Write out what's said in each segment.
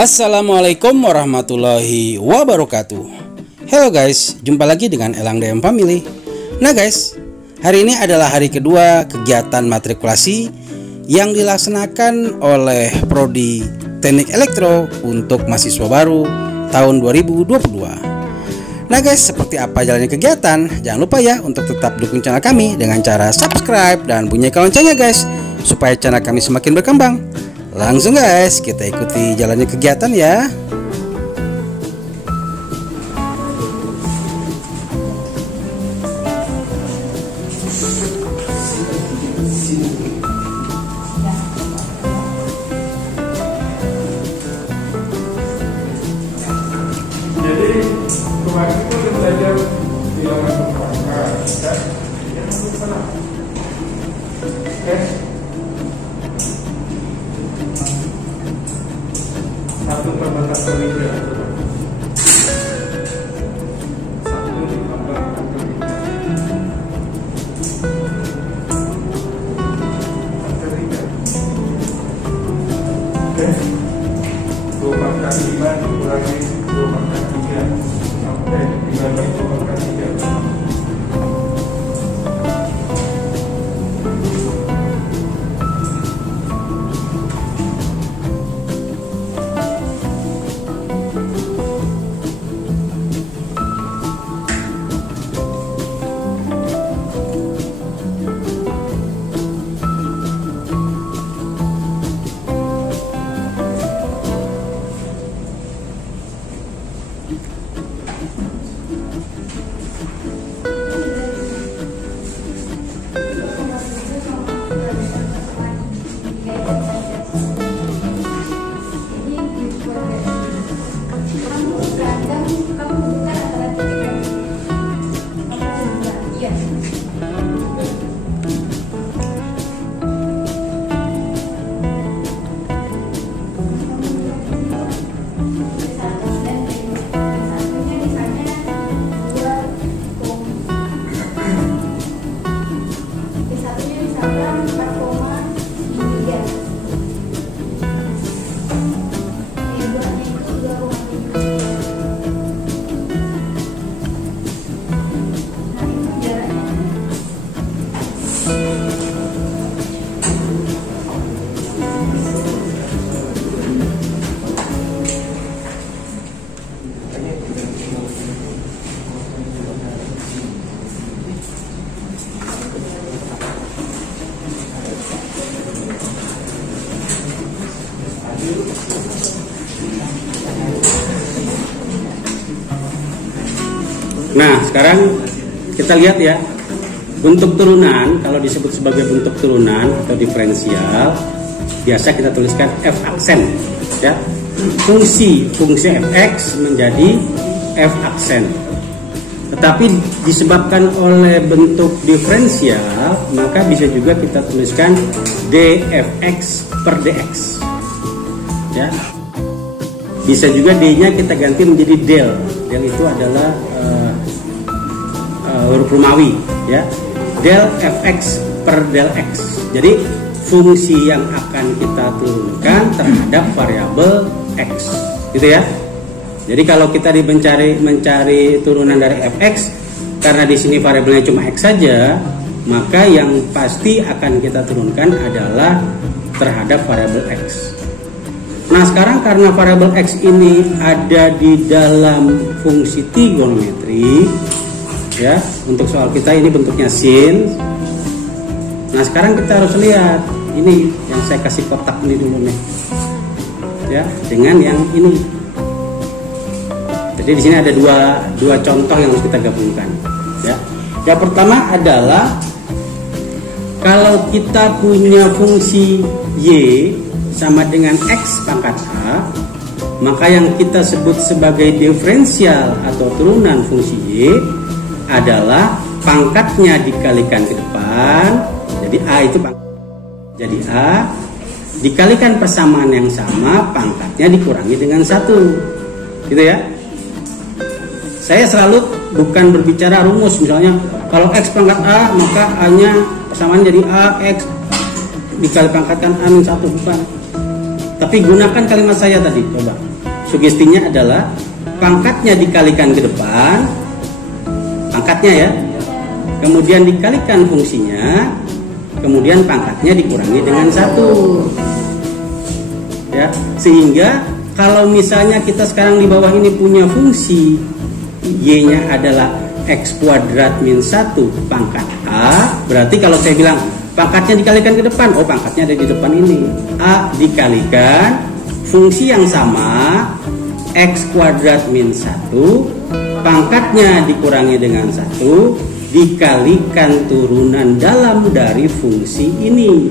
Assalamualaikum warahmatullahi wabarakatuh. Hello guys, jumpa lagi dengan Elang DM Family. Nah guys, hari ini adalah hari kedua kegiatan matrikulasi yang dilaksanakan oleh Prodi Teknik Elektro untuk mahasiswa baru tahun 2022. Nah guys, seperti apa jalannya kegiatan? Jangan lupa ya untuk tetap dukung channel kami dengan cara subscribe dan bunyikan loncengnya guys, supaya channel kami semakin berkembang. Langsung guys, kita ikuti jalannya kegiatan ya. Jadi kemarin itu kita belajar bilangan berpangkat, kan? Yang salah. Oke. Satu perbatas ketiga. Satu ditambah ketiga. Oke. 2 pangkat 5 dikurangi 2 pangkat 3 sampai 2 pangkat 3. Nah, sekarang kita lihat ya, bentuk turunan. Kalau disebut sebagai bentuk turunan atau diferensial, biasa kita tuliskan F aksen ya. Fungsi fx menjadi F aksen. Tetapi disebabkan oleh bentuk diferensial, maka bisa juga kita tuliskan dfx per dx ya. Bisa juga d-nya kita ganti menjadi del. Del itu adalah huruf Romawi ya. Del fx per del x. Jadi fungsi yang akan kita turunkan terhadap variabel x, gitu ya. Jadi kalau kita mencari turunan dari fx, karena di sini variabelnya cuma x saja, maka yang pasti akan kita turunkan adalah terhadap variabel x. Nah, sekarang karena variabel x ini ada di dalam fungsi trigonometri ya, untuk soal kita ini bentuknya sin. Nah, sekarang kita harus lihat ini yang saya kasih kotak ini dulu nih ya, dengan yang ini. Jadi di sini ada dua contoh yang harus kita gabungkan ya. Yang pertama adalah kalau kita punya fungsi y sama dengan x pangkat a, maka yang kita sebut sebagai diferensial atau turunan fungsi y adalah pangkatnya dikalikan ke depan, jadi a itu jadi a, dikalikan persamaan yang sama, pangkatnya dikurangi dengan 1, gitu ya. Saya selalu bukan berbicara rumus, misalnya kalau x pangkat a maka a nya persamaan jadi a x dikali pangkatkan a min 1, bukan. Tapi gunakan kalimat saya tadi, coba. Sugestinya adalah pangkatnya dikalikan ke depan, pangkatnya ya, kemudian dikalikan fungsinya, kemudian pangkatnya dikurangi dengan 1. Ya, sehingga kalau misalnya kita sekarang di bawah ini punya fungsi y-nya adalah x kuadrat min 1 pangkat a, berarti kalau saya bilang pangkatnya dikalikan ke depan, oh pangkatnya ada di depan ini, a dikalikan fungsi yang sama x kuadrat min 1 pangkatnya dikurangi dengan 1 dikalikan turunan dalam dari fungsi ini,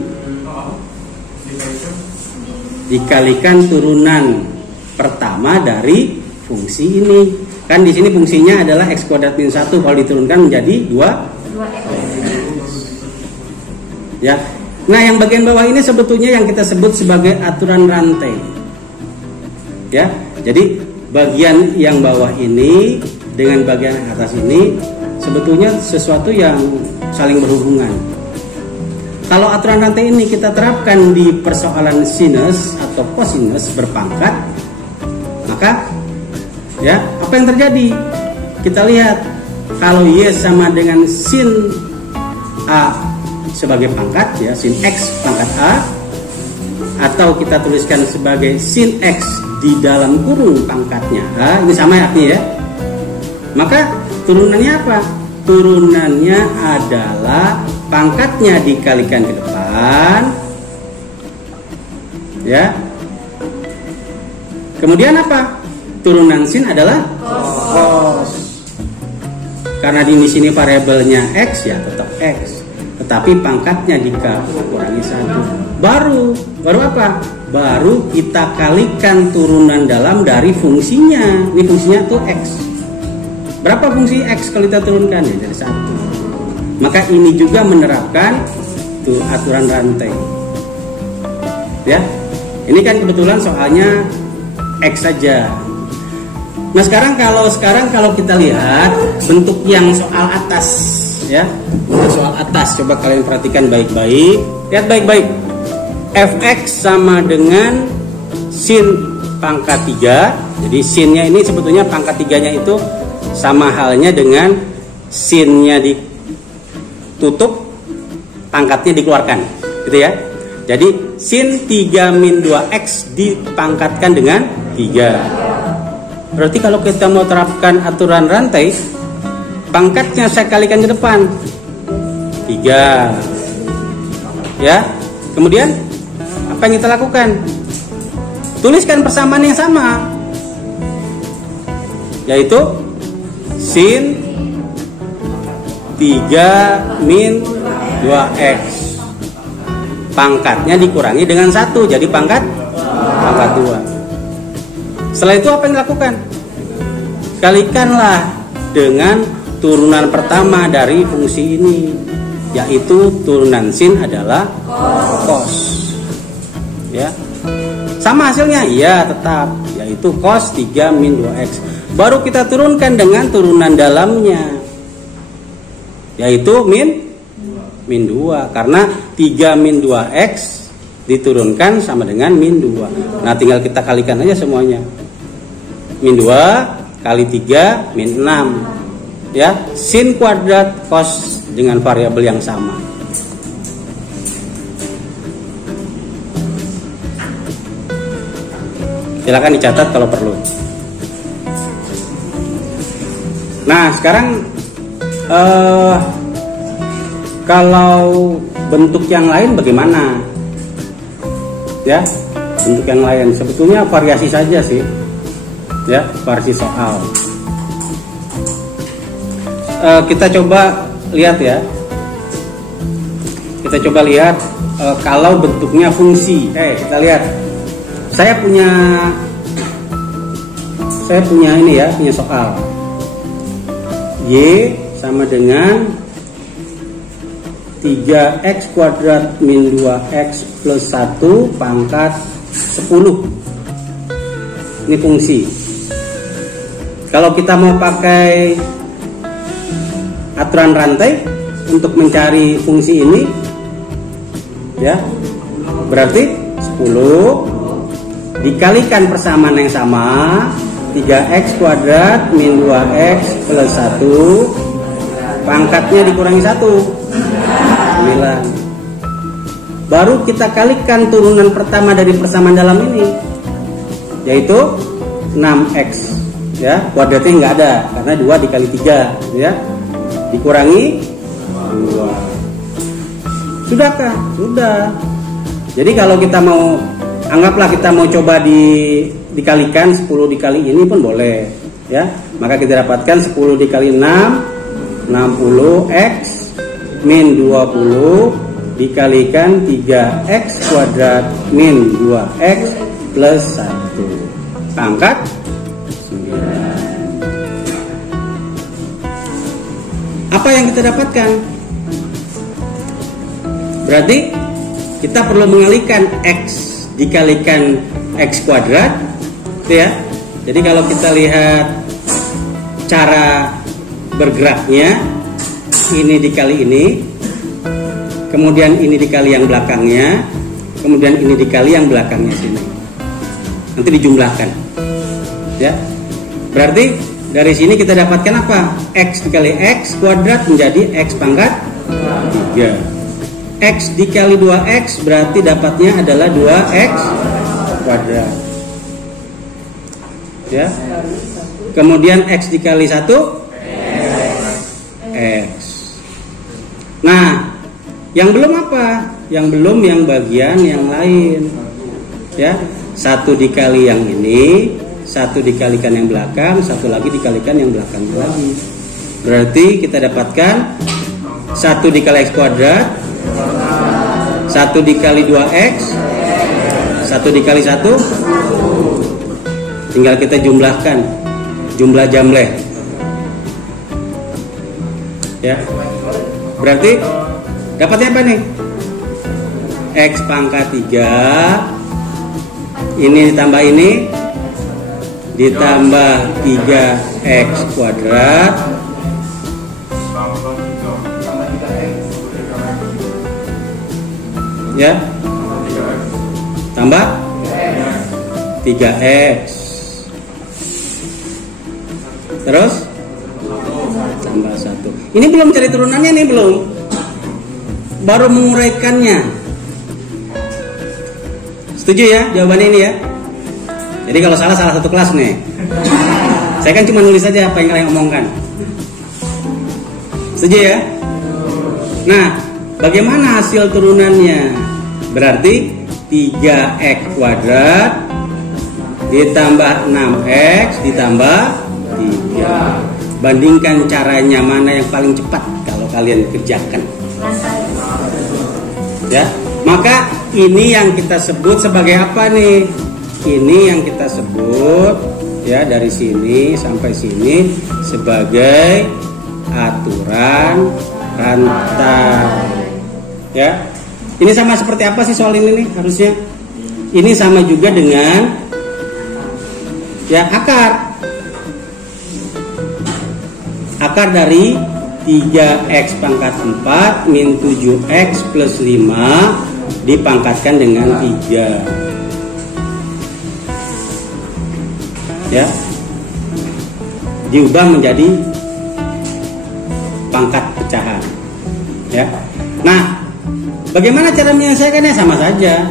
dikalikan turunan pertama dari fungsi ini. Kan di sini fungsinya adalah x kuadrat min 1, kalau diturunkan menjadi 2. Ya. Nah, yang bagian bawah ini sebetulnya yang kita sebut sebagai aturan rantai. Ya. Jadi bagian yang bawah ini dengan bagian atas ini sebetulnya sesuatu yang saling berhubungan. Kalau aturan rantai ini kita terapkan di persoalan sinus atau kosinus berpangkat, maka ya, apa yang terjadi? Kita lihat kalau y sama dengan sin a sebagai pangkat ya, sin x pangkat a, atau kita tuliskan sebagai sin x di dalam kurung pangkatnya a, ini sama artinya ya. Maka turunannya apa? Turunannya adalah pangkatnya dikalikan ke depan, ya. Kemudian apa? Turunan sin adalah cos. Karena di sini variabelnya x ya tetap x, tetapi pangkatnya dikurangi 1. Baru apa? Baru kita kalikan turunan dalam dari fungsinya. Ini fungsinya tuh x. Berapa fungsi x kalau kita turunkan? Ya dari 1. Maka ini juga menerapkan tuh aturan rantai. Ya. Ini kan kebetulan soalnya x saja. Nah, sekarang kalau kita lihat bentuk yang soal atas ya. Bentuk soal atas coba kalian perhatikan baik-baik. Lihat baik-baik. Fx sama dengan sin pangkat 3. Jadi sinnya ini sebetulnya pangkat 3-nya itu sama halnya dengan sinnya ditutup, pangkatnya dikeluarkan, gitu ya. Jadi sin 3 min 2x dipangkatkan dengan 3. Berarti kalau kita mau terapkan aturan rantai, pangkatnya saya kalikan ke depan 3. Ya. Kemudian apa yang kita lakukan? Tuliskan persamaan yang sama, yaitu sin 3 min 2x, pangkatnya dikurangi dengan 1, jadi pangkat 2. Setelah itu apa yang dilakukan? Kalikanlah dengan turunan pertama dari fungsi ini, yaitu turunan sin adalah cos. Ya. Sama hasilnya? Iya, tetap, yaitu cos 3 min 2x. Baru kita turunkan dengan turunan dalamnya, yaitu min 2. Karena 3 min 2x diturunkan sama dengan min 2. Nah, tinggal kita kalikan aja semuanya. Min 2 kali 3 min 6. Ya, sin kuadrat cos dengan variabel yang sama. Silakan dicatat kalau perlu. Nah, sekarang kalau bentuk yang lain bagaimana? Ya, bentuk yang lain sebetulnya variasi saja sih. Ya, variasi soal. Kita coba lihat ya. Kita coba lihat kalau bentuknya fungsi. Kita lihat. Saya punya ini ya, punya soal. Y sama dengan 3x kuadrat min 2x plus 1 pangkat 10. Ini fungsi. Kalau kita mau pakai aturan rantai untuk mencari fungsi ini, ya, berarti 10 dikalikan persamaan yang sama, 3x kuadrat min 2x plus 1, pangkatnya dikurangi 1, 9. Baru kita kalikan turunan pertama dari persamaan dalam ini, yaitu 6x, ya, kuadratnya nggak ada karena 2 dikali 3, ya, dikurangi 2. Sudahkah? Sudah. Jadi kalau kita mau, anggaplah kita mau coba dikalikan 10 dikali ini pun boleh, ya. Maka kita dapatkan 10 dikali 6, 60x min 20 dikalikan 3x kuadrat min 2x plus 1, pangkat 9. Apa yang kita dapatkan? Berarti kita perlu mengalihkan x dikalikan x kuadrat, ya. Jadi kalau kita lihat cara bergeraknya, ini dikali ini, kemudian ini dikali yang belakangnya, kemudian ini dikali yang belakangnya sini. Nanti dijumlahkan, ya. Berarti dari sini kita dapatkan apa? X dikali x kuadrat menjadi x pangkat 3. X dikali 2x berarti dapatnya adalah 2x kuadrat, ya. Kemudian x dikali 1 x. Nah, yang belum apa? Yang belum yang bagian yang lain, ya. 1 dikali yang ini, 1 dikalikan yang belakang, 1 lagi dikalikan yang belakang lagi. Berarti kita dapatkan 1 dikali x kuadrat, 1 dikali 2x, 1 dikali 1, tinggal kita jumlahkan, jumlah jamleh, ya. Berarti dapatnya apa nih? X pangkat 3, ini ditambah ini, ditambah 3x kuadrat, ya, tambah 3x, terus tambah 1. Ini belum cari turunannya nih, belum, baru menguraikannya. Setuju ya jawabannya ini ya? Jadi kalau salah satu kelas nih. Saya kan cuma nulis saja apa yang kalian omongkan. Setuju ya? Nah, bagaimana hasil turunannya? Berarti 3x kuadrat ditambah 6x ditambah 3. Bandingkan caranya mana yang paling cepat kalau kalian kerjakan. Ya, maka ini yang kita sebut sebagai apa nih? Ini yang kita sebut, ya, dari sini sampai sini sebagai aturan rantai. Ya. Ini sama seperti apa sih soal ini nih harusnya? Ini sama juga dengan, ya, akar. Akar dari 3x pangkat 4 min 7x plus 5 dipangkatkan dengan 3. Ya. Diubah menjadi pangkat pecahan. Ya. Nah, bagaimana cara menyelesaikannya? Sama saja,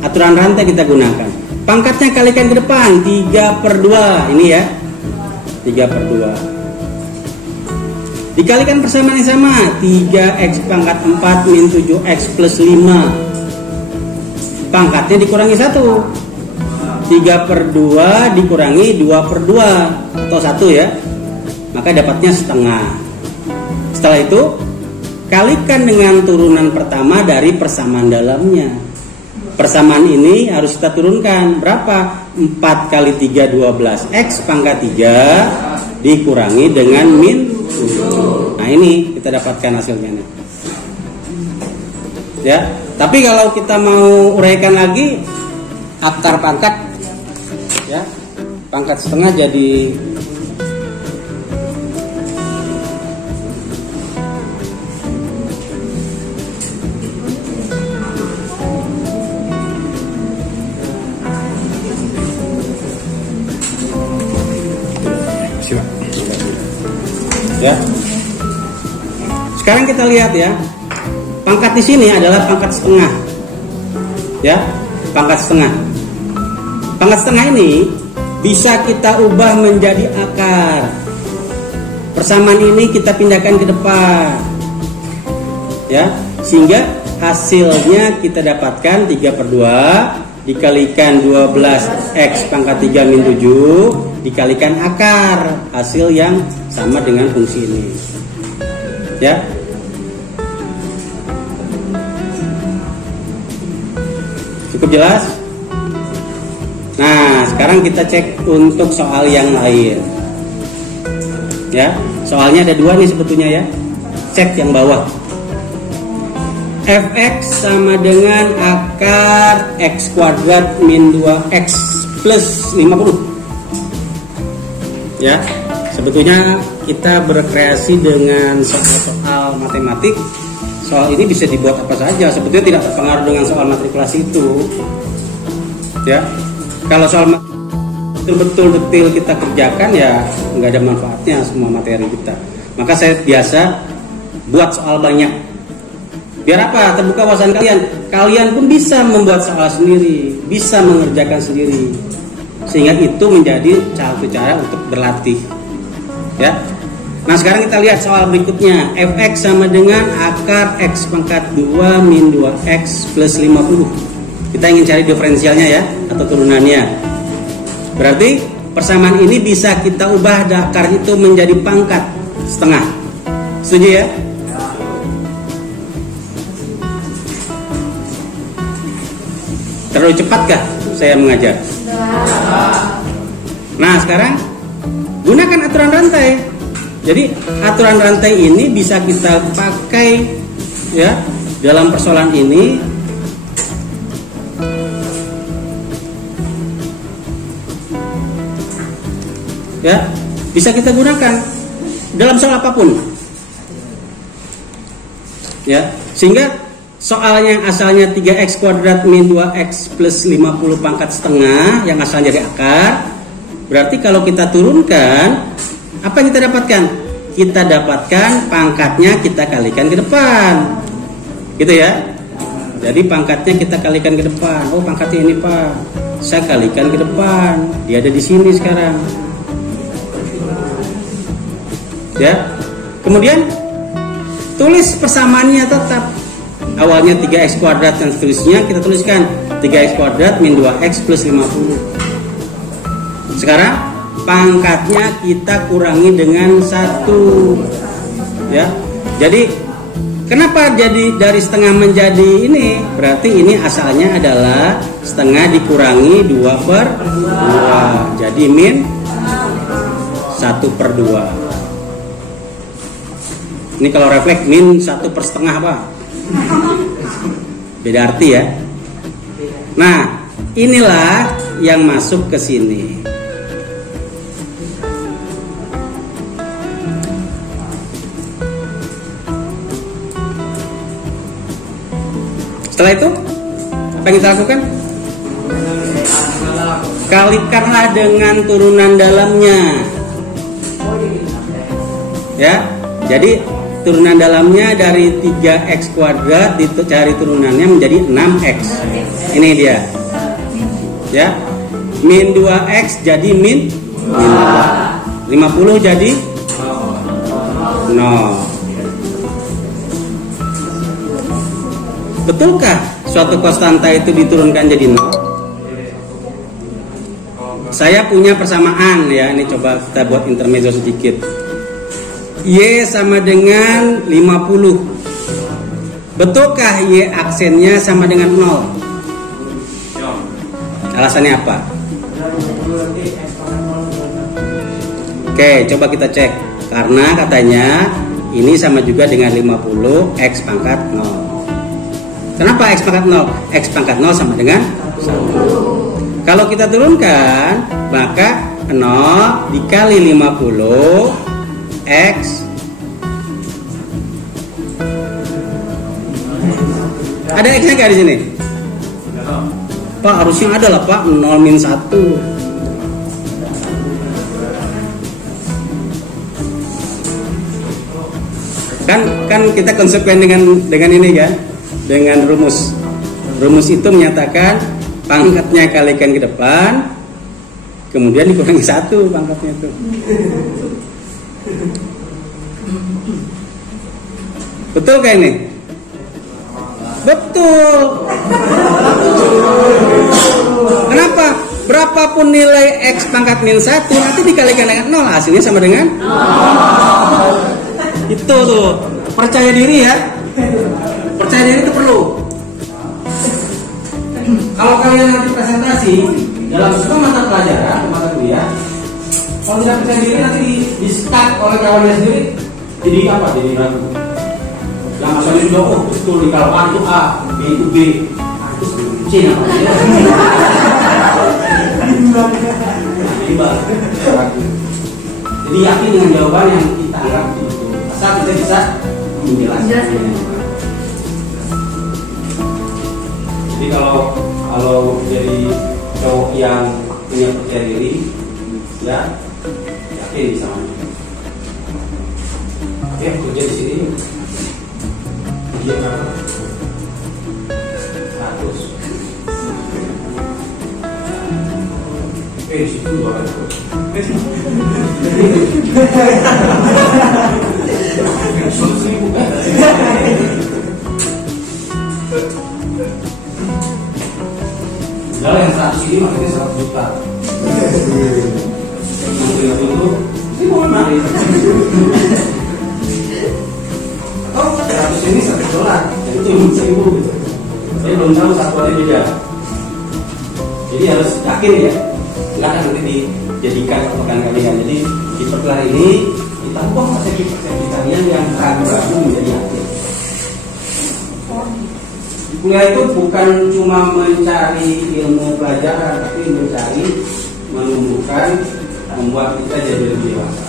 aturan rantai kita gunakan. Pangkatnya kalikan ke depan, 3/2 ini ya, 3/2. Dikalikan persamaan yang sama, 3x pangkat 4 min 7x plus 5. Pangkatnya dikurangi 1, 3/2 dikurangi 2/2 atau 1 ya, maka dapatnya setengah. Setelah itu kalikan dengan turunan pertama dari persamaan dalamnya. Persamaan ini harus kita turunkan berapa? 4 kali 3 12, x pangkat 3 dikurangi dengan min 7. Nah, ini kita dapatkan hasilnya nih. Ya, tapi kalau kita mau uraikan lagi akar pangkat, ya, pangkat setengah jadi Ya. Sekarang kita lihat ya. Pangkat di sini adalah pangkat setengah. Ya, pangkat setengah. Pangkat setengah ini bisa kita ubah menjadi akar. Persamaan ini kita pindahkan ke depan. Ya, sehingga hasilnya kita dapatkan 3/2 dikalikan 12x pangkat 3 min 7 dikalikan akar, hasil yang sama dengan fungsi ini. Ya. Cukup jelas? Nah, sekarang kita cek untuk soal yang lain. Ya, soalnya ada 2 nih sebetulnya ya. Cek yang bawah. Fx sama dengan akar x kuadrat min 2x plus 50. Ya, sebetulnya kita berkreasi dengan soal-soal matematik. Soal ini bisa dibuat apa saja, sebetulnya tidak terpengaruh dengan soal matrikulasi itu. Ya, kalau soal betul-betul detail kita kerjakan ya nggak ada manfaatnya semua materi kita. Maka saya biasa buat soal banyak. Biar apa? Terbuka wawasan kalian. Kalian pun bisa membuat soal sendiri, bisa mengerjakan sendiri. Sehingga itu menjadi satu cara untuk berlatih. Ya. Nah, sekarang kita lihat soal berikutnya. Fx sama dengan akar x pangkat 2 min 2x plus 50. Kita ingin cari diferensialnya ya, atau turunannya. Berarti persamaan ini bisa kita ubah akar itu menjadi pangkat setengah. Setuju ya? Terlalu cepatkah saya mengajar? Nah, sekarang gunakan aturan rantai. Jadi aturan rantai ini bisa kita pakai ya dalam persoalan ini. Ya, bisa kita gunakan dalam soal apapun. Ya, sehingga soal yang asalnya 3x kuadrat min 2x plus 50 pangkat setengah yang asalnya dari akar, berarti kalau kita turunkan, apa yang kita dapatkan? Kita dapatkan pangkatnya kita kalikan ke depan, gitu ya. Jadi pangkatnya kita kalikan ke depan. Oh, pangkatnya ini Pak, saya kalikan ke depan. Dia ada di sini sekarang. Ya. Kemudian tulis persamaannya tetap. Awalnya 3x kuadrat dan seterusnya kita tuliskan 3x kuadrat min 2x plus 50. Sekarang pangkatnya kita kurangi dengan 1. Ya. Jadi kenapa jadi dari setengah menjadi ini? Berarti ini asalnya adalah setengah dikurangi 2/2. Jadi min 1/2. Ini kalau refleks min 1/1 Pak. Beda arti ya. Nah, inilah yang masuk ke sini. Setelah itu, apa yang kita lakukan? Kalikanlah dengan turunan dalamnya. Ya, jadi turunan dalamnya dari 3x kuadrat dicari turunannya menjadi 6x. Ini dia. Ya. Min 2x jadi min 2. 50 jadi 0. Betulkah suatu konstanta itu diturunkan jadi 0? Saya punya persamaan ya, ini coba kita buat intermezzo sedikit. Y sama dengan 50. Betulkah Y aksennya sama dengan 0? Alasannya apa? Oke, coba kita cek. Karena katanya ini sama juga dengan 50 X pangkat 0. Kenapa X pangkat 0? X pangkat 0 sama dengan 1. Kalau kita turunkan, maka 0 dikali 50 X. Ada X-nya nggak di sini? Pak, harusnya ada lah Pak, 0 min 1. Kan kita konsekuen dengan ini kan, dengan rumus. Rumus itu menyatakan pangkatnya kalikan ke depan, kemudian dikurangi 1 pangkatnya itu. Betul kayak ini? Betul. Kenapa? Berapapun nilai X pangkat min 1 nanti dikalikan dengan 0, hasilnya sama dengan 0. Itu tuh, percaya diri ya. Percaya diri itu perlu. Kalau kalian nanti presentasi dalam semua mata pelajaran, mata kuliah, kalau tidak percaya diri nanti di-stuck oleh kawannya sendiri, jadi apa? Jadi ragu. Yang asalnya sudah betul dikalahkan itu A, B itu B, itu C namanya. Jadi yakin dengan jawaban yang kita anggap itu, asal kita bisa menjelaskan. Jadi kalau jadi cowok yang punya percaya diri, ya yakin bisa menang. Oke, kerja di sini. Kerja berapa? 100. Di situ 200. Kalau yang 100 ini maksudnya 100 juta. Yang itu ini mau nari. Atau 100 ini $1, jadi cuma 1.000 gitu. Saya belum tahu satuannya beda. Jadi harus yakin ya. Nggak akan nanti dijadikan patokan kalian. Jadi di perkenalan ini kita ubah persepsi kalian yang ragu-ragu menjadi yakin. Kuliah itu bukan cuma mencari ilmu pelajaran, tapi mencari, menumbuhkan, membuat kita jadi lebih dewasa.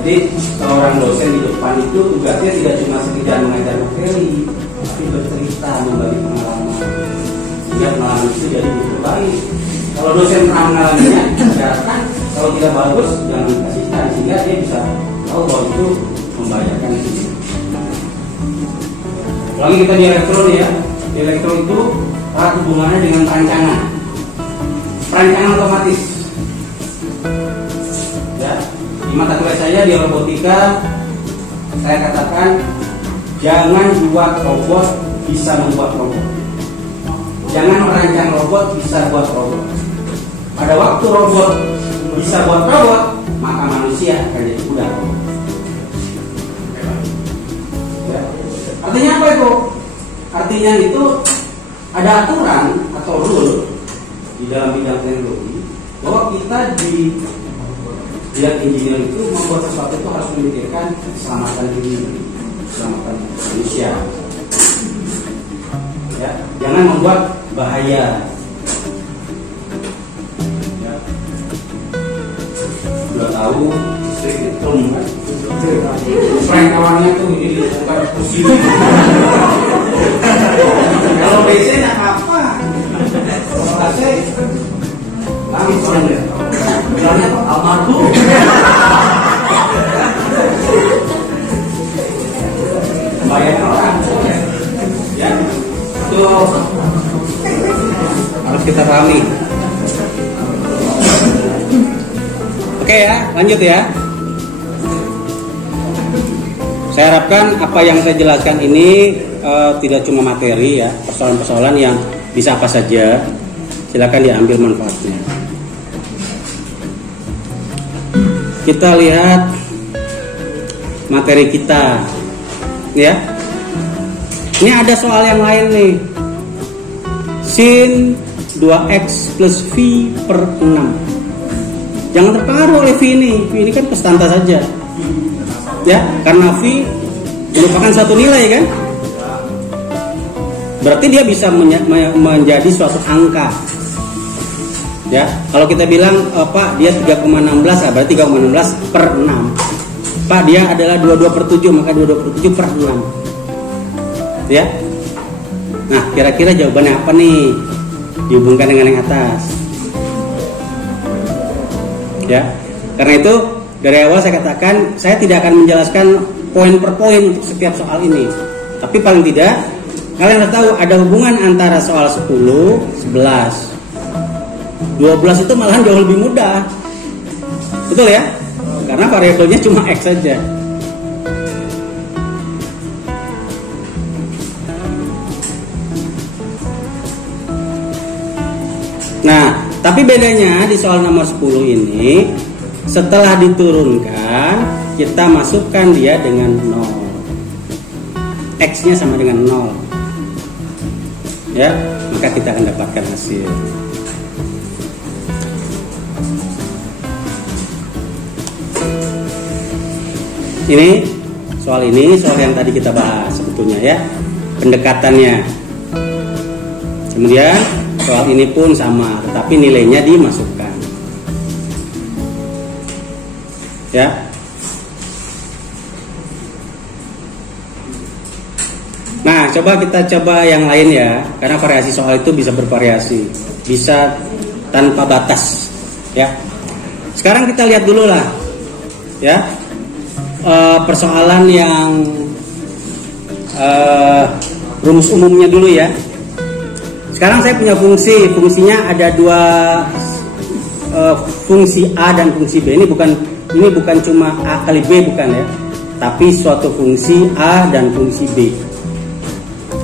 Jadi seorang dosen di depan itu tugasnya tidak cuma sekedar mengajar materi, tapi bercerita, membagi pengalaman. Sehingga pengalaman itu jadi betul baik. Kalau dosen pernah mengalaminya, ajarkan. Kalau tidak bagus, jangan kasihkan sehingga dia bisa tahu bahwa itu membahayakan diri. Lagi kita di elektro ya. Di elektro itu erat hubungannya dengan perancangan. Perancangan otomatis. Ya, di mata kuliah saya di robotika saya katakan jangan buat robot bisa membuat robot. Jangan merancang robot bisa buat robot. Pada waktu robot bisa buat robot, maka manusia akan jadi budak robot. Ya. Artinya apa itu? Artinya itu ada aturan atau rule di dalam bidang teknologi bahwa kita di bidang engineering itu membuat sesuatu itu harus memikirkan keselamatan diri, keselamatan manusia. Ya, jangan membuat bahaya. Ya. Sudah tahu listrik nyetrum kan? Prank kawannya tuh ini bukan kursi. Kalau DC nggak apa? Kalau AC langsung deh. Bilangnya almarhum. Bayar orang. Ya, itu harus kita pahami. Oke ya, lanjut ya. Saya harapkan apa yang saya jelaskan ini tidak cuma materi ya, persoalan-persoalan yang bisa apa saja, silakan diambil manfaatnya. Kita lihat materi kita, ya. Ini ada soal yang lain nih. Sin 2x plus V per 6. Jangan terpengaruh oleh V ini. V ini kan konstanta saja. Ya, karena V merupakan satu nilai kan. Berarti dia bisa menjadi suatu angka. Ya, kalau kita bilang Pak dia 3,16, berarti 3,16 per 6. Pak dia adalah 22/7, maka 22/7 per 6. Ya. Nah, kira-kira jawabannya apa nih? Dihubungkan dengan yang atas. Ya. Karena itu dari awal saya katakan saya tidak akan menjelaskan poin per poin untuk setiap soal ini. Tapi paling tidak kalian harus tahu ada hubungan antara soal 10, 11. 12 itu malahan jauh lebih mudah. Betul ya? Karena variabelnya cuma X saja. Nah, tapi bedanya di soal nomor 10 ini, setelah diturunkan, kita masukkan dia dengan 0. X-nya sama dengan 0. Ya, maka kita akan dapatkan hasil. Ini soal yang tadi kita bahas sebetulnya ya, pendekatannya. Kemudian soal ini pun sama, tetapi nilainya dimasukkan. Ya. Nah, kita coba yang lain ya, karena variasi soal itu bisa bervariasi, bisa tanpa batas. Ya. Sekarang kita lihat dulu lah, ya. Persoalan yang rumus umumnya dulu ya. Sekarang saya punya fungsinya ada dua, fungsi A dan fungsi B. Ini bukan cuma A kali B, bukan ya, tapi suatu fungsi A dan fungsi B.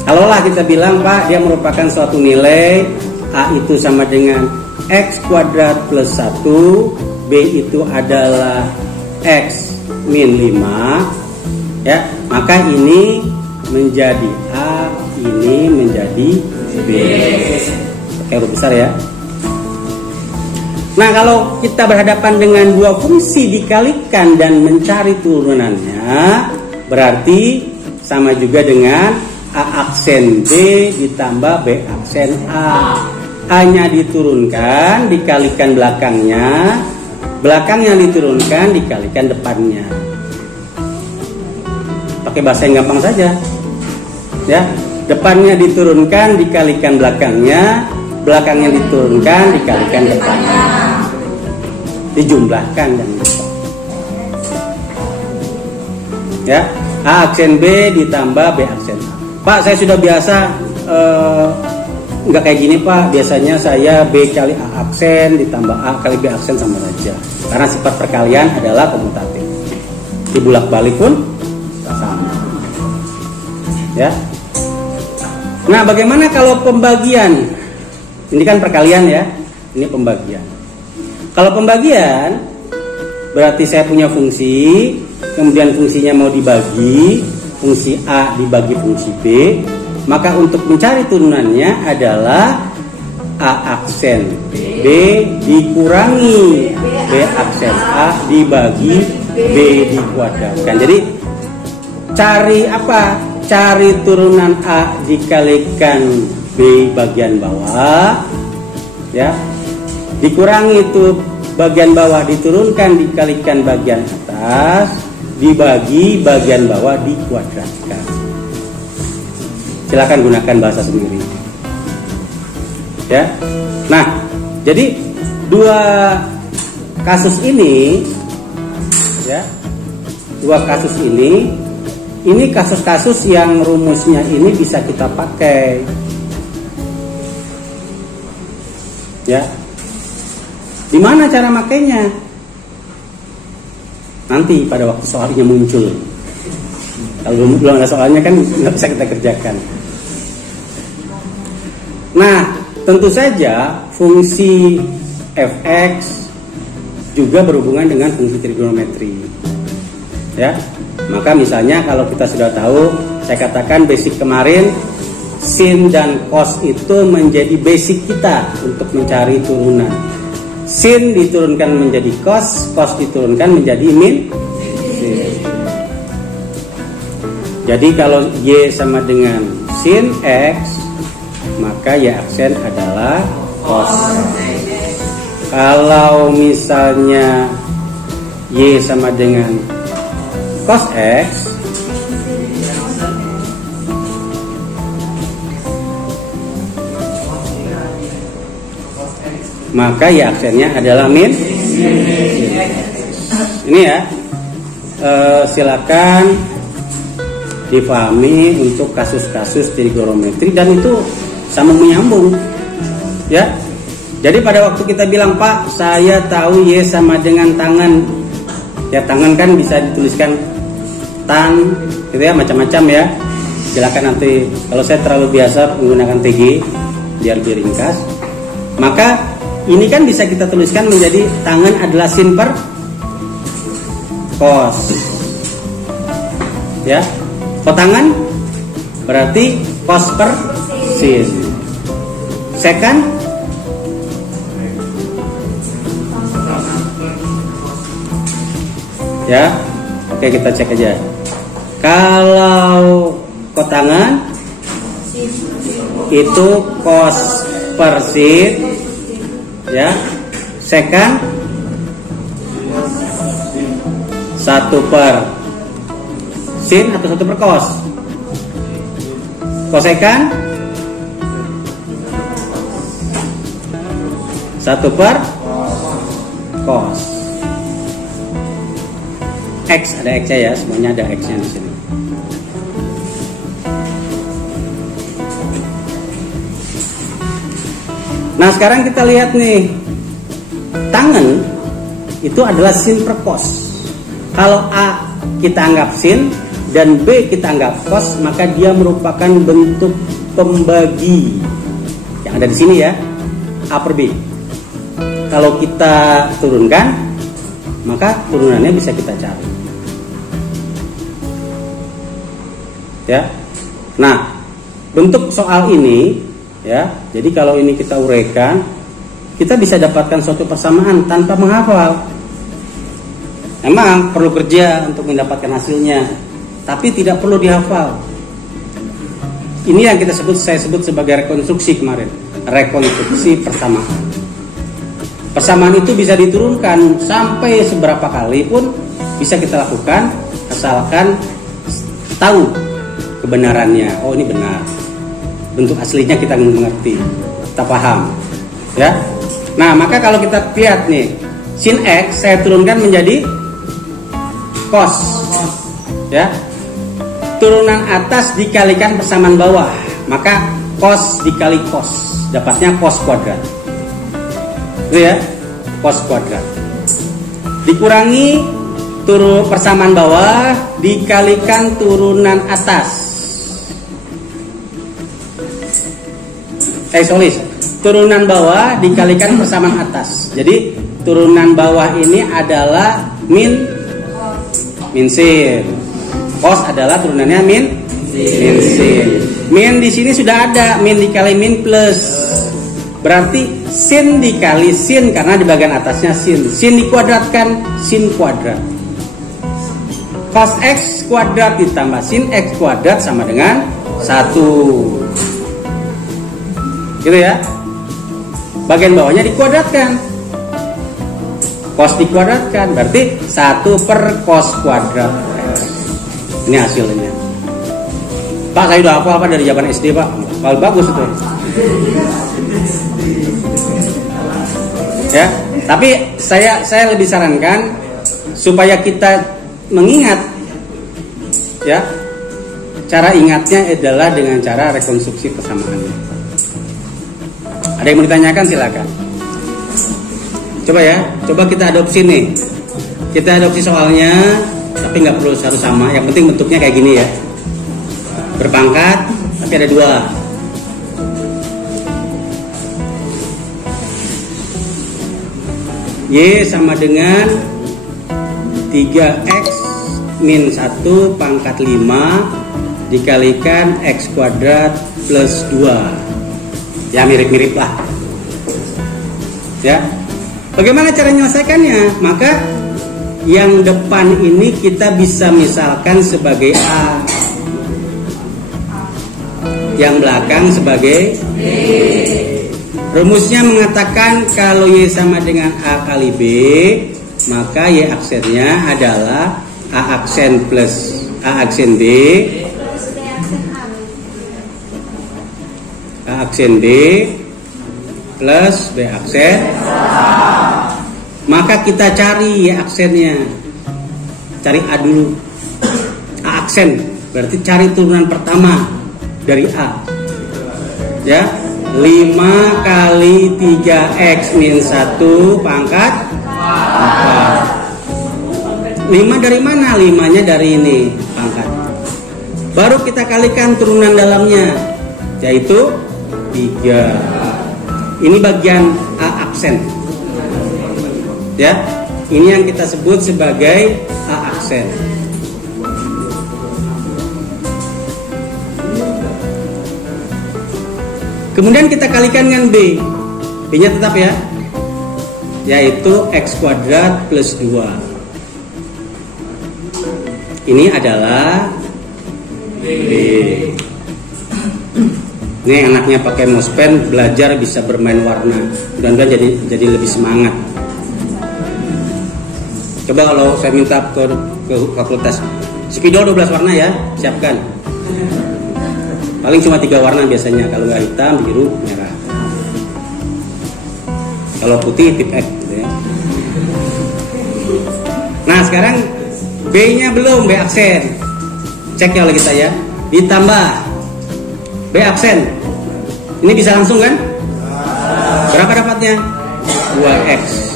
Kalaulah kita bilang Pak, dia merupakan suatu nilai, A itu sama dengan X kuadrat plus 1, B itu adalah X min 5, ya, maka ini menjadi A, ini menjadi B. Pakai huruf besar ya. Nah, kalau kita berhadapan dengan dua fungsi dikalikan dan mencari turunannya, berarti sama juga dengan A aksen B ditambah B aksen A. A-nya diturunkan, dikalikan belakangnya, belakangnya diturunkan, dikalikan depannya. Pakai bahasa yang gampang saja, ya. Depannya diturunkan, dikalikan belakangnya, belakangnya diturunkan, dikalikan depannya, dijumlahkan dan ya. A aksen B ditambah B aksen A. Pak, saya sudah biasa nggak kayak gini Pak. Biasanya saya B kali A aksen ditambah A kali B aksen sama saja. Karena sifat perkalian adalah komutatif. Dibulak-balik pun sama. Ya. Nah, bagaimana kalau pembagian? Ini kan perkalian ya. Ini pembagian. Kalau pembagian berarti saya punya fungsi, kemudian fungsinya mau dibagi, fungsi A dibagi fungsi B, maka untuk mencari turunannya adalah A aksen B dikurangi B aksen A dibagi B dikuadratkan. Jadi cari apa? Cari turunan A dikalikan B bagian bawah, ya, dikurangi itu bagian bawah diturunkan dikalikan bagian atas, dibagi bagian bawah dikuadratkan. Silakan gunakan bahasa sendiri. Ya. Nah, jadi dua kasus ini, ya, ini kasus-kasus yang rumusnya ini bisa kita pakai. Ya. Di mana cara makainya? Nanti pada waktu soalnya muncul. Kalau belum ada soalnya kan nggak bisa kita kerjakan. Nah, tentu saja fungsi fx juga berhubungan dengan fungsi trigonometri. Ya. Maka misalnya kalau kita sudah tahu, saya katakan basic kemarin, sin dan cos itu menjadi basic kita untuk mencari turunan. Sin diturunkan menjadi cos, cos diturunkan menjadi min sin. Jadi kalau Y sama dengan sin X, maka Y aksen adalah cos. Kalau misalnya Y sama dengan cos X, maka Y aksennya adalah min. Ini ya, silakan difahami untuk kasus-kasus trigonometri dan itu sama menyambung ya. Jadi pada waktu kita bilang, Pak, saya tahu Y sama dengan tangan, ya tangan kan bisa dituliskan tan gitu ya, macam-macam ya. Silakan nanti, kalau saya terlalu biasa menggunakan TG biar lebih ringkas, maka ini kan bisa kita tuliskan menjadi tangan adalah sin per cos ya. Kotangan berarti cos per sin. Secant ya. Oke, kita cek aja. Kalau kotangan itu cos per sin ya. Secant 1 per sin atau 1 per cos. Kosekan 1 per cos. X ada X ya, semuanya ada X-nya di sini. Nah, sekarang kita lihat nih. Tangan itu adalah sin per cos. Kalau A kita anggap sin dan B kita anggap cos, maka dia merupakan bentuk pembagi yang ada di sini ya, A per B. Kalau kita turunkan, maka turunannya bisa kita cari. Ya. Nah, bentuk soal ini ya. Jadi kalau ini kita uraikan, kita bisa dapatkan suatu persamaan tanpa menghafal. Memang perlu kerja untuk mendapatkan hasilnya, tapi tidak perlu dihafal. Ini yang saya sebut sebagai rekonstruksi kemarin, rekonstruksi persamaan. Persamaan itu bisa diturunkan sampai seberapa kali pun bisa kita lakukan, asalkan tahu kebenarannya. Oh, ini benar. Bentuk aslinya kita mengerti, kita paham. Ya. Nah, maka kalau kita lihat nih, sin X saya turunkan menjadi cos. Ya. Turunan atas dikalikan persamaan bawah, maka cos dikali cos, dapatnya cos kuadrat. Itu ya, cos kuadrat. Dikurangi persamaan bawah dikalikan turunan atas. Turunan bawah dikalikan persamaan atas. Jadi turunan bawah ini adalah min sin. Cos adalah turunannya min sin. Min di sini sudah ada, min dikali min plus. Berarti sin dikali sin karena di bagian atasnya sin. Sin dikuadratkan, sin kuadrat. Cos X kuadrat ditambah sin X kuadrat sama dengan 1. Gitu ya. Bagian bawahnya dikuadratkan. Cos dikuadratkan berarti 1 per cos kuadrat X. Ini hasilnya. Pak, saya udah apa dari zaman SD, Pak. Kalau bagus itu. Ya, tapi saya lebih sarankan supaya kita mengingat ya. Cara ingatnya adalah dengan cara rekonstruksi persamaannya. Ada yang mau ditanyakan, silakan. Coba ya, coba kita adopsi nih. Kita adopsi soalnya, tapi nggak perlu harus sama. Yang penting bentuknya kayak gini ya. Berpangkat, tapi ada 2. Y sama dengan 3x min 1 pangkat 5 dikalikan x kuadrat plus 2. Ya mirip-mirip lah. Ya. Bagaimana cara menyelesaikannya? Maka yang depan ini kita bisa misalkan sebagai A, yang belakang sebagai B. Rumusnya mengatakan kalau Y sama dengan A kali B, maka Y aksennya adalah A aksen plus A aksen B, A aksen B plus B aksen. Maka kita cari Y aksennya. Cari A dulu. A aksen Berarti cari turunan pertama dari A. Ya, 5 kali 3x min 1 pangkat 4. 5 dari mana? 5-nya dari ini pangkat. Baru kita kalikan turunan dalamnya, yaitu 3. Ini bagian A aksen. Ya, ini yang kita sebut sebagai A aksen. Kemudian kita kalikan dengan B. B-nya tetap ya, yaitu x kuadrat plus 2. Ini adalah B. Ini anaknya pakai mousepad, belajar bisa bermain warna. Mudah-mudahan jadi lebih semangat. Coba kalau saya minta ke fakultas, spidol 12 warna ya, siapkan. Paling cuma 3 warna biasanya, kalau nggak hitam, biru, merah. Kalau putih tip X gitu ya. Nah sekarang B-nya belum, B aksen. Cek ya oleh kita ya. Ditambah B aksen. Ini bisa langsung kan? Berapa dapatnya? 2x.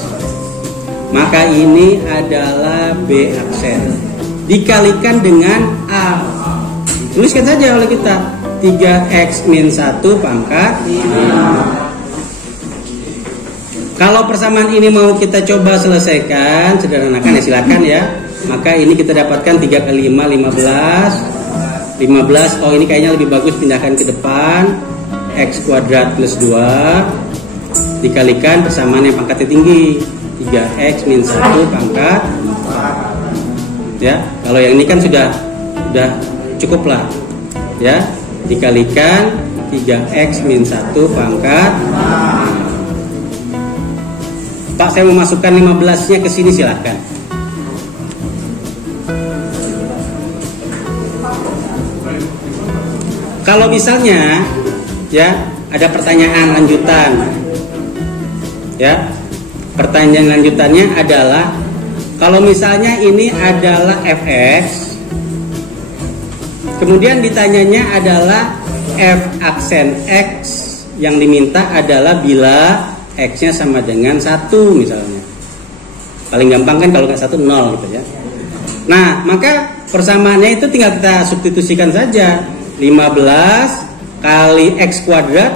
Maka ini adalah B aksen. Dikalikan dengan A. Tuliskan saja oleh kita. 3x min 1 pangkat 5. Kalau persamaan ini mau kita coba selesaikan, sederhanakan ya silakan ya. Maka ini kita dapatkan 3 kali 5, 15. 15, oh ini kayaknya lebih bagus pindahkan ke depan. X kuadrat plus 2 dikalikan persamaan yang pangkatnya tinggi, 3x min 1 pangkat 4. Ya, kalau yang ini kan sudah cukup lah. Ya, dikalikan 3x min 1 pangkat 4. Pak, saya mau masukkan 15-nya ke sini, silahkan. Kalau misalnya ya ada pertanyaan lanjutan, ya pertanyaan lanjutannya adalah kalau misalnya ini adalah fx, kemudian ditanyanya adalah f aksen x, yang diminta adalah bila x-nya sama dengan 1 misalnya. Paling gampang kan kalau nggak 1, 0 gitu ya. Nah maka persamaannya itu tinggal kita substitusikan saja. 15 kali x kuadrat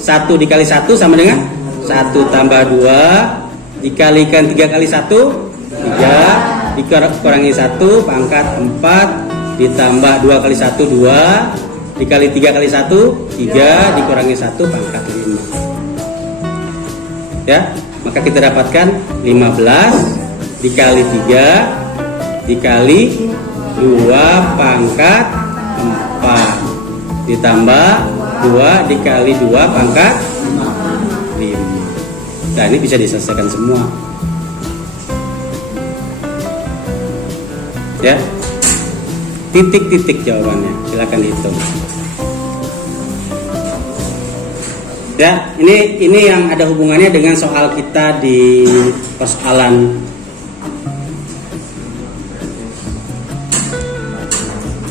1 dikali 1 sama dengan 1 tambah 2 dikalikan 3 kali 1 3 dikurangi 1 pangkat 4 ditambah 2 kali 1 2 dikali 3 kali 1 3 dikurangi 1 pangkat 5. Ya, maka kita dapatkan 15 dikali 3 dikali 2 pangkat 4 ditambah 2 dikali 2 pangkat 5. Nah ini bisa diselesaikan semua. Ya, titik-titik jawabannya, silakan dihitung. Ya, ini yang ada hubungannya dengan soal kita di persoalan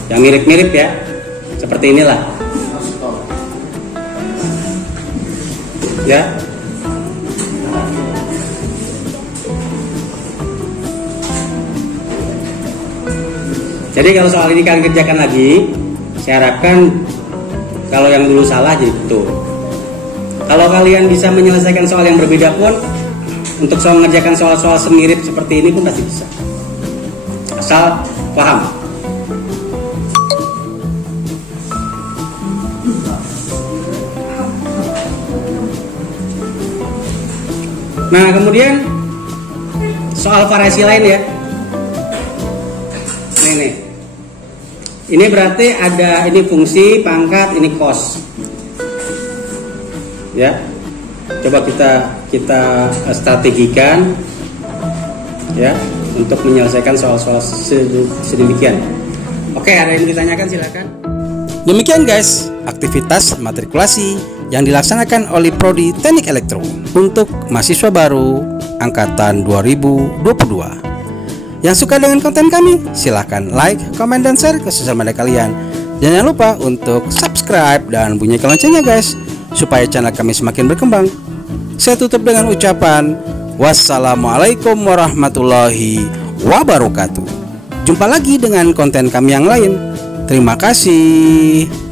yang mirip-mirip ya, seperti inilah. Ya. Jadi kalau soal ini kalian kerjakan lagi, saya harapkan kalau yang dulu salah jadi betul. Kalau kalian bisa menyelesaikan soal yang berbeda pun, untuk soal mengerjakan soal-soal semirip seperti ini pun pasti bisa. Asal paham. Nah kemudian soal variasi lain ya. Ini berarti ada ini fungsi pangkat, ini cos. Ya, coba kita strategikan ya untuk menyelesaikan soal-soal sedemikian. Oke, ada yang ditanyakan silakan. Demikian guys, aktivitas matrikulasi yang dilaksanakan oleh Prodi Teknik Elektro untuk mahasiswa baru angkatan 2022. Yang suka dengan konten kami, silahkan like, komen, dan share ke sosial media kalian. Jangan lupa untuk subscribe dan bunyikan loncengnya guys, supaya channel kami semakin berkembang. Saya tutup dengan ucapan wassalamualaikum warahmatullahi wabarakatuh. Jumpa lagi dengan konten kami yang lain. Terima kasih.